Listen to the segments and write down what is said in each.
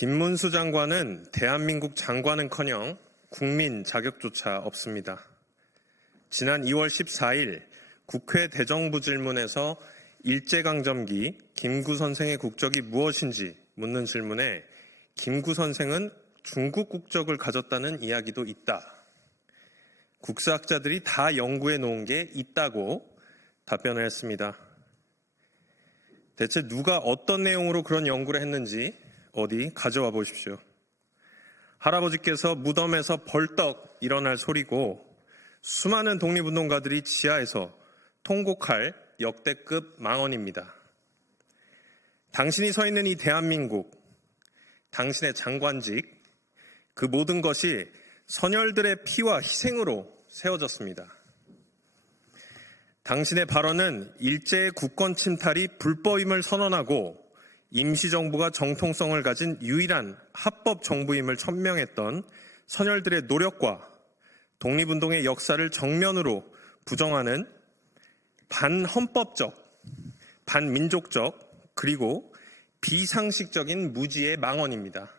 김문수 장관은 대한민국 장관은커녕 국민 자격조차 없습니다. 지난 2월 14일 국회 대정부 질문에서 일제강점기 김구 선생의 국적이 무엇인지 묻는 질문에 김구 선생은 중국 국적을 가졌다는 이야기도 있다. 국사학자들이 다 연구해 놓은 게 있다고 답변을 했습니다. 대체 누가 어떤 내용으로 그런 연구를 했는지 어디 가져와 보십시오. 할아버지께서 무덤에서 벌떡 일어날 소리고 수많은 독립운동가들이 지하에서 통곡할 역대급 망언입니다. 당신이 서 있는 이 대한민국, 당신의 장관직, 그 모든 것이 선열들의 피와 희생으로 세워졌습니다. 당신의 발언은 일제의 국권 침탈이 불법임을 선언하고 임시정부가 정통성을 가진 유일한 합법 정부임을 천명했던 선열들의 노력과 독립운동의 역사를 정면으로 부정하는 반헌법적, 반민족적, 그리고 비상식적인 무지의 망언입니다.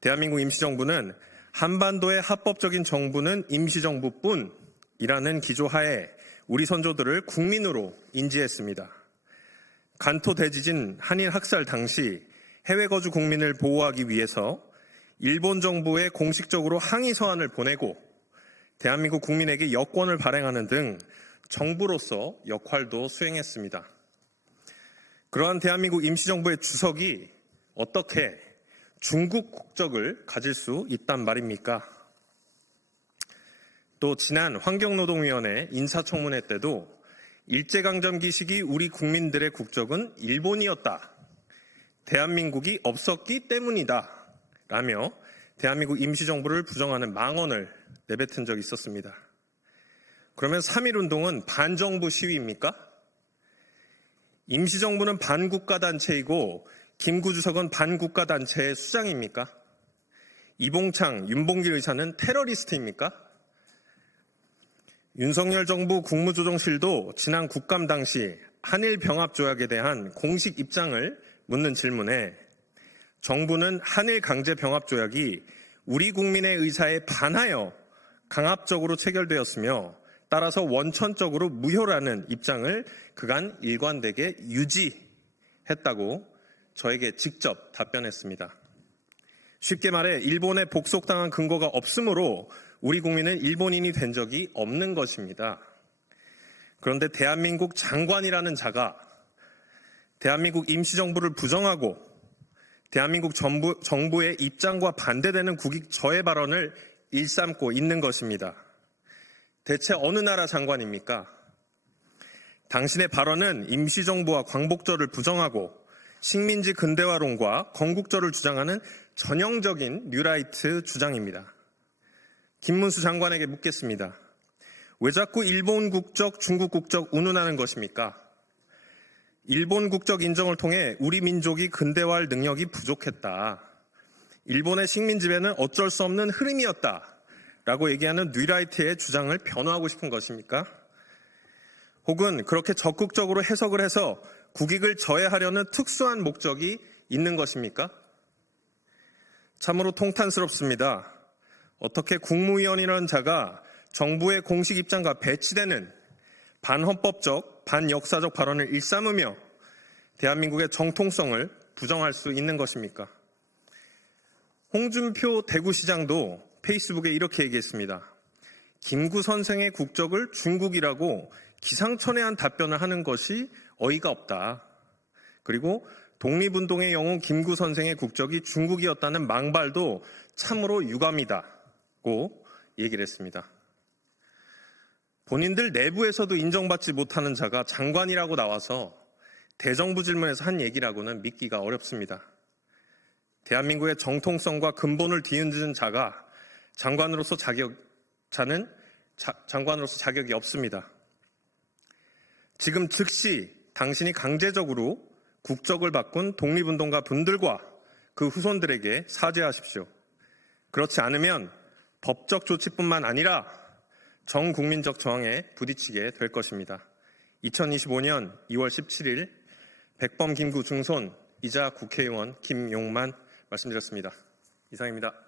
대한민국 임시정부는 한반도의 합법적인 정부는 임시정부뿐이라는 기조하에 우리 선조들을 국민으로 인지했습니다. 간토 대지진 한일 학살 당시 해외 거주 국민을 보호하기 위해서 일본 정부에 공식적으로 항의 서한을 보내고 대한민국 국민에게 여권을 발행하는 등 정부로서 역할도 수행했습니다. 그러한 대한민국 임시정부의 주석이 어떻게 중국 국적을 가질 수 있단 말입니까? 또 지난 환경노동위원회 인사청문회 때도 일제강점기 시기 우리 국민들의 국적은 일본이었다. 대한민국이 없었기 때문이다. 라며 대한민국 임시정부를 부정하는 망언을 내뱉은 적이 있었습니다. 그러면 3.1운동은 반정부 시위입니까? 임시정부는 반국가단체이고 김구 주석은 반국가단체의 수장입니까? 이봉창, 윤봉길 의사는 테러리스트입니까? 윤석열 정부 국무조정실도 지난 국감 당시 한일병합조약에 대한 공식 입장을 묻는 질문에 정부는 한일강제병합조약이 우리 국민의 의사에 반하여 강압적으로 체결되었으며 따라서 원천적으로 무효라는 입장을 그간 일관되게 유지했다고 저에게 직접 답변했습니다. 쉽게 말해 일본에 복속당한 근거가 없으므로 우리 국민은 일본인이 된 적이 없는 것입니다. 그런데 대한민국 장관이라는 자가 대한민국 임시정부를 부정하고 대한민국 정부의 입장과 반대되는 국익 저해 발언을 일삼고 있는 것입니다. 대체 어느 나라 장관입니까? 당신의 발언은 임시정부와 광복절을 부정하고 식민지 근대화론과 건국절을 주장하는 전형적인 뉴라이트 주장입니다. 김문수 장관에게 묻겠습니다. 왜 자꾸 일본 국적, 중국 국적 운운하는 것입니까? 일본 국적 인정을 통해 우리 민족이 근대화할 능력이 부족했다. 일본의 식민 지배는 어쩔 수 없는 흐름이었다. 라고 얘기하는 뉴라이트의 주장을 변호하고 싶은 것입니까? 혹은 그렇게 적극적으로 해석을 해서 국익을 저해하려는 특수한 목적이 있는 것입니까? 참으로 통탄스럽습니다. 어떻게 국무위원이라는 자가 정부의 공식 입장과 배치되는 반헌법적, 반역사적 발언을 일삼으며 대한민국의 정통성을 부정할 수 있는 것입니까? 홍준표 대구시장도 페이스북에 이렇게 얘기했습니다. 김구 선생의 국적을 중국이라고 기상천외한 답변을 하는 것이 어이가 없다. 그리고 독립운동의 영웅 김구 선생의 국적이 중국이었다는 망발도 참으로 유감이다고 얘기를 했습니다. 본인들 내부에서도 인정받지 못하는 자가 장관이라고 나와서 대정부 질문에서 한 얘기라고는 믿기가 어렵습니다. 대한민국의 정통성과 근본을 뒤흔드는 자가 장관으로서 자격이 없습니다. 지금 즉시 당신이 강제적으로 국적을 바꾼 독립운동가 분들과 그 후손들에게 사죄하십시오. 그렇지 않으면 법적 조치뿐만 아니라 정국민적 저항에 부딪히게 될 것입니다. 2025년 2월 17일 백범 김구 중손이자 국회의원 김용만 말씀드렸습니다. 이상입니다.